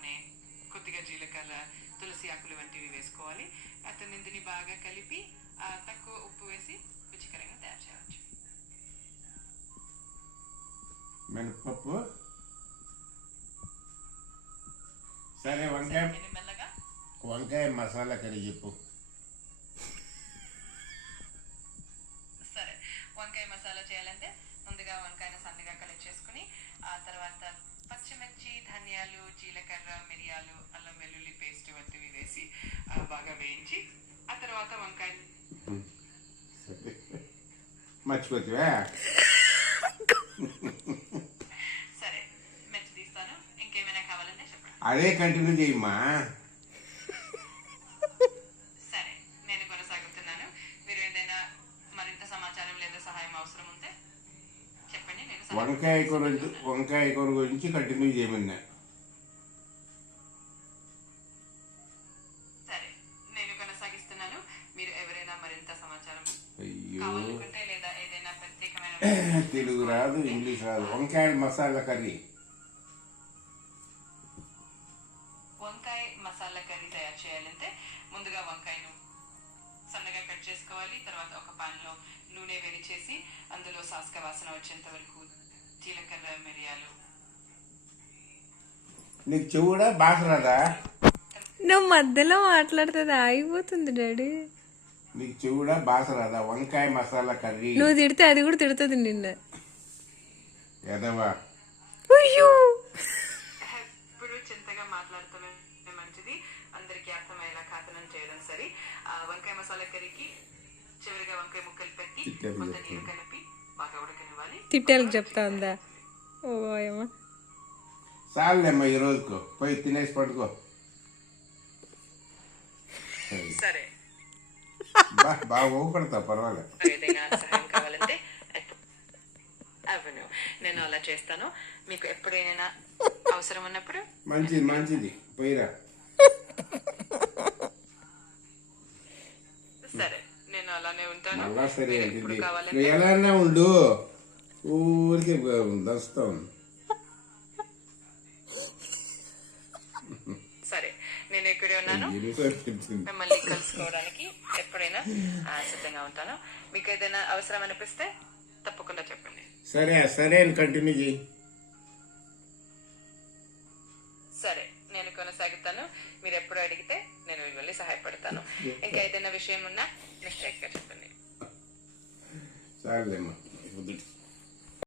నూనె, కొద్దిగా జీలకర్ర, తులసి ఆకులు వంటివి వేసుకోవాలి. దీన్ని బాగా కలిపి తక్కువ ఉప్పు వేసి రుచికరంగా తయారు చేయవచ్చు. మినపప్పు. సరే, వంకాయ మసాలా కర్రీ చెప్పు. సరే, వంకాయ మసాలా చేయాలంటే ముందుగా వంకాయను సన్నగా కలెక్ట్ చేసుకుని ఆ తర్వాత పచ్చిమిర్చి, ధనియాలు, జీలకర్ర, మిరియాలు, అల్లం వెల్లుల్లి పేస్ట్ వంటివి వేసి బాగా వేయించి ఆ తర్వాత వంకాయ మర్చిపోతావా? సరే, మెచ్చి తీస్తాను. ఇంకేమైనా కావాలంటే చెప్పండి. అదే కంటిన్యూ చేయమ్మా. సరే, నేను కొనసాగుతున్నాను. మీరు ఏదైనా మరింత సమాచారం లేదా సహాయం అవసరం ఉంటే చెప్పండి. నేను వంకాయ కూర గురించి కంటిన్యూ చేయమన్నా. సరే, నేను కొనసాగిస్తున్నాను. మీరు ఎవరైనా మరింత సమాచారం అయ్యో, కావాలనుకుంటే లేదా ఏదైనా ప్రత్యేకమైన తెలుగు రాదు, ఇంగ్లీష్ రాదు. వంకాయ మసాలా కర్రీ. వంకాయ మసాలా కర్రీ తయారు చేయాలంటే ముందుగా వంకాయను సన్నగా కట్ చేసుకోవాలి. తర్వాత ఒక పాన్లో నూనె వేడి చేసి అందులో సాస్క వాసన వచ్చేంత వరకు జీలకర్ర, మిరియాలు. నీకు చెవుడా భాష రాదా? నువ్వు మధ్యలో మాట్లాడుతుంది ఆగిపోతుంది డాడీ. నీకు చెవుడా భాష రాదా? వంకాయ మసాలా కర్రీ. నువ్వు తిడితే అది కూడా తిడుతుంది నిన్న. ఎదవా. ఇప్పుడు చింతగా మాట్లాడటమే మంచిది. అందరికీ అర్థమయ్యేలా కథనం చేయడం సరి. వంకాయ మసాలా కర్రీకి చివరిగా వంకాయ ముక్కలు పెట్టి కొంత నీరు కలిపి బాగా ఉడకనివ్వాలి. తిట్టాలకు చెప్తా ఉందా? ఓ అమ్మా, చాలేమ్మా ఈ రోజుకు. పోయి తినేసి పడుకో. సరే, బాగా ఊపడతా, పర్వాలేదు. ఏదైనా సహాయం కావాలంటే అవును, నేను అలా చేస్తాను. మీకు ఎప్పుడైనా అవసరం ఉన్నప్పుడు మంచిది పోయిరా. సరే, నేను అలానే ఉంటాను. మళ్ళా సరే ఎప్పుడు అంటుంది. కావాలంటే నువ్వు ఎలానే ఉండు, ఊరికే దస్తావు. సరే, నేను ఇక్కడే ఉన్నాను. మిమ్మల్ని కలుసుకోవడానికి ఎప్పుడైనా సిద్ధంగా ఉంటాను. మీకు ఏదైనా అవసరం అనిపిస్తే తప్పకుండా చెప్పండి. సరే అని కంటిన్యూ చేయి. సరే, నేను కొనసాగుతాను. మీరు ఎప్పుడు అడిగితే నేను మిమ్మల్ని సహాయపడతాను. ఇంకా ఏదైనా విషయం ఉన్నా మిస్టేక్ గా చెప్పండి. చాలేమ్మా.